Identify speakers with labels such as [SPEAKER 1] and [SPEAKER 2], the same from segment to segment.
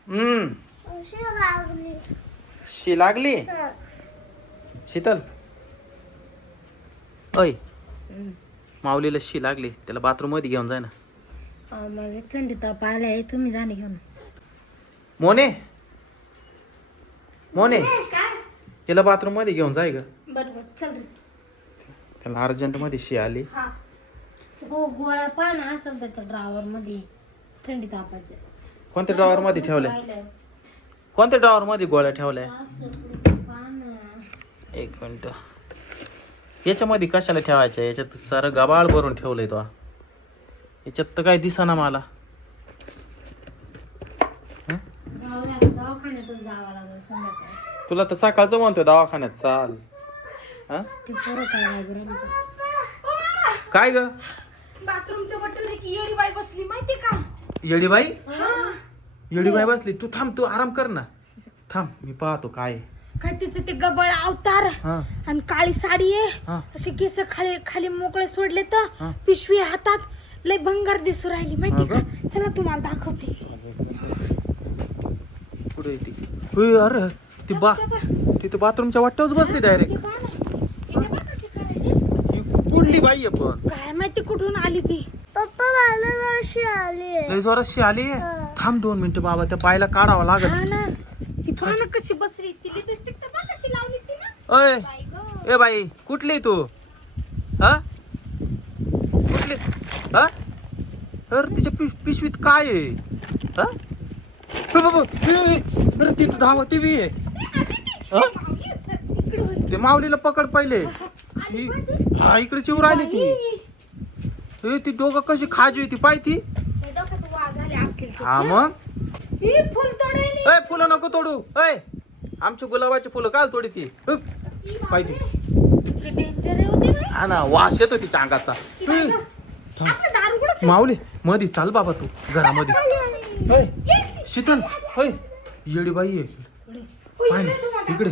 [SPEAKER 1] शी लागली शीतल. अय माऊलीला शी लागली, त्याला बाथरूम मध्ये घेऊन जाय ना.
[SPEAKER 2] मला थंडी ताप आलाय, तुम्ही जाणे घेऊन.
[SPEAKER 1] मोने मोने त्याला बाथरूम मध्ये घेऊन जाय ग.
[SPEAKER 2] बरोबर चल रे.
[SPEAKER 1] त्याला अर्जंट मध्ये शी आली.
[SPEAKER 2] हो गोळ्या पाना असेल त्या ड्रावर मध्ये थंडी तापाच्या.
[SPEAKER 1] कोणत्या ड्रॉवर मध्ये ठेवल्या? कोणत्या ड्रॉवर मध्ये गोळ्या ठेवल्या? एक मिनिट. याच्यामध्ये कशाला ठेवायच्या? याच्यात सारं गबाळ भरून ठेवलंय तो. याच्यात तर काही दिसेना मला.
[SPEAKER 2] दवाखान्यातच जावं लागेल संध्याकाळी.
[SPEAKER 1] तुला तर सकाळचं म्हणतोय दवाखान्यात चाल.
[SPEAKER 2] ते पोरं काय लागू राहिली का?
[SPEAKER 1] काय ग?
[SPEAKER 3] बाथरूमच्या बटन की येडी बाई बसली माहिती का?
[SPEAKER 1] येडीबाई? येडीबाई बसली. तू थांब, तू आराम कर ना. थांब मी पाहतो काय.
[SPEAKER 3] काय तिचं ते गबळ अवतार आणि काळी साडी आहे, असे केस खाली खाली मोकळे सोडले तर पिशवी हातात, लय भंगार दिसू राहिली माहिती का? चला तुम्हाला दाखवते.
[SPEAKER 1] पुढे येते. अरे ती तर बाथरूमच्या वाट्यावरच बसली डायरेक्ट. कुठली बाई आहे पण?
[SPEAKER 3] काय माहिती कुठून आली ती.
[SPEAKER 2] पप्पा मला अशी आली.
[SPEAKER 1] लय जोराशी आली. थांब 2 मिनिटं बाबा, त्या बाईला काढावं लागल.
[SPEAKER 3] हा ना, ती पानं कशी बसली, ती लिपस्टिक तर बघ कशी लावली ती ना.
[SPEAKER 1] ओय ए बाई, कुठली तू? हा कुठली? हा अरे तिच्या पिशवीत काय आहे? हा बाबा अरे ती तू धावती बी आहे. ते माऊलीला पकड पहिले. हा इकडे चिव राहिली ती. ती दोघं कशी खाजी होती पाय ती.
[SPEAKER 3] डोक्यात वाज झाले असतील.
[SPEAKER 1] हा मग
[SPEAKER 3] फुल तोडेली.
[SPEAKER 1] ए फुलं नको तोडू. ए आमची गुलाबाची फुलं काल तोडी ती पाय ती.
[SPEAKER 3] डेंजर होते बाई.
[SPEAKER 1] हा ना, वास येतो तिच्या अंगाचा.
[SPEAKER 3] आपलं दारू कुठं
[SPEAKER 1] माऊली मध्ये चाल बाबा तू घरामध्ये. होय शीतल, होय येडी बाई आहे. पाय ना तिकडे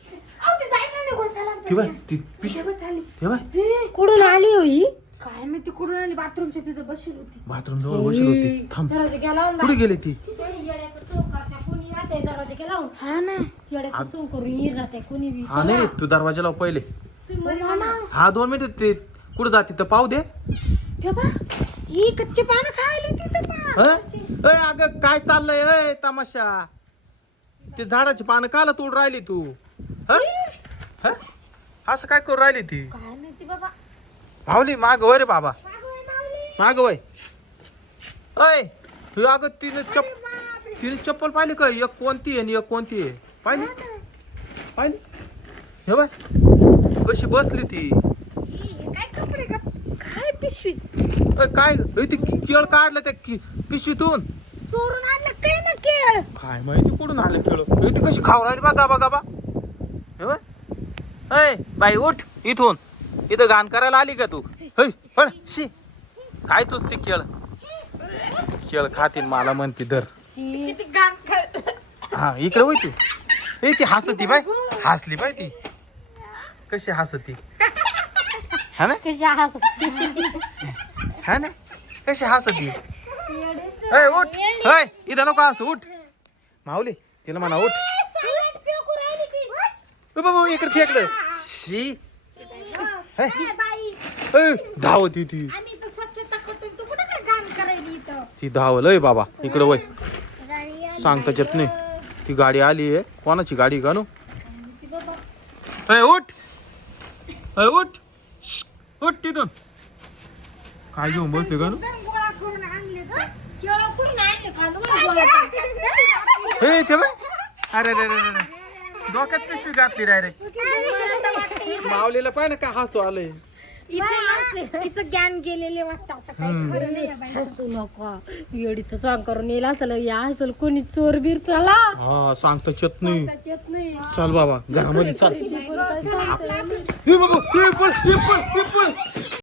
[SPEAKER 1] ती बाय, ती पिशवी ती बाय.
[SPEAKER 2] कुठून आली होई?
[SPEAKER 3] काय माहिती कुठून आली. बाथरूमच्या तिथं बसली होती.
[SPEAKER 1] बाथरूम जवळ बसली होती. थांब,
[SPEAKER 2] दरवाजा गेला
[SPEAKER 1] कुठे गेली ती?
[SPEAKER 2] येड्याचं सोंग करते कोणी राहते दरवाजा गेला.
[SPEAKER 3] हा ना,
[SPEAKER 2] येड्याचं सोंग करून येत राहते कोणी बी.
[SPEAKER 1] हा नाही, तू दरवाजा लाव पहिले.
[SPEAKER 2] मामा
[SPEAKER 1] हा 2 मिनिट. ते कुठे जाते तर पाहू दे.
[SPEAKER 3] ठेवा ही कच्चे पानं खायला तिथं.
[SPEAKER 1] अय अगं काय चाललंय? अय तमाशा, ते झाडाची पानं काला तोड राहिली तू? ह? असं काय करू राहिली ती?
[SPEAKER 3] काय माहिती बाबा.
[SPEAKER 1] माऊली माग वय रे बाबा, माग वय. अय अगं तिने चप्पल पाहिली का? एक कोणती आहे आणि एक कोणती आहे पाहिली? पाहिली हे बाय कशी बसली ती.
[SPEAKER 3] काय कपडे का काय पिशवी
[SPEAKER 1] काय ती केळ काढलं त्या पिशवीतून.
[SPEAKER 3] चोरून आणलं काय ना केळ.
[SPEAKER 1] काय माहिती कुठून आलं केळ. ती कशी खाऊ राहिली बा गाबा गाबा. हे बाय. अय बाई उठ इथून. इथं घाण करायला आली का तू? पण शी काय तूच ती केळ खातील मला म्हणती धर.
[SPEAKER 3] किती गाण
[SPEAKER 1] हा इकडे होय तू. ए ती हसती बाय, हसली बाय ती. कशी हसती हा ना,
[SPEAKER 2] कशा हसत.
[SPEAKER 1] हा ना कशी हसती. अय उठ. अय इथं नको हसू, उठ. माऊली तिला म्हणा उठ. बाबा इकडे फेकलं. शी धावती ती.
[SPEAKER 3] आम्ही तर स्वच्छता करतो, तू कुठं काय गाण करायली इथं.
[SPEAKER 1] ती धावलंय बाबा इकडे वय. सांगता येत नाही. ती गाडी आली आहे. कोणाची गाडी का नु? उठ. उठ उठ तिथून. काय घेऊन बसले का नु?
[SPEAKER 3] गोळा करून आणले तर
[SPEAKER 2] केळ कुठून आणले का?
[SPEAKER 1] हे ते बाय. अरे रे रे डोक्यात पिशवी घातली डायरेक्ट. माऊलीला पाय ना काय हसू आलंय.
[SPEAKER 3] तिचं ज्ञान गेलेले वाटतं. आता काय खरं नाही बाई.
[SPEAKER 2] हसू नका. येडीचं सॉंग करून येईल असेल. या असेल कोणी चोर बीर. चला
[SPEAKER 1] हा सांगता येत नाही.
[SPEAKER 2] येत नाही.
[SPEAKER 1] चल बाबा घरामध्ये चल.
[SPEAKER 2] कोण काय सांगतंय?
[SPEAKER 1] हे बाबा हे पळ.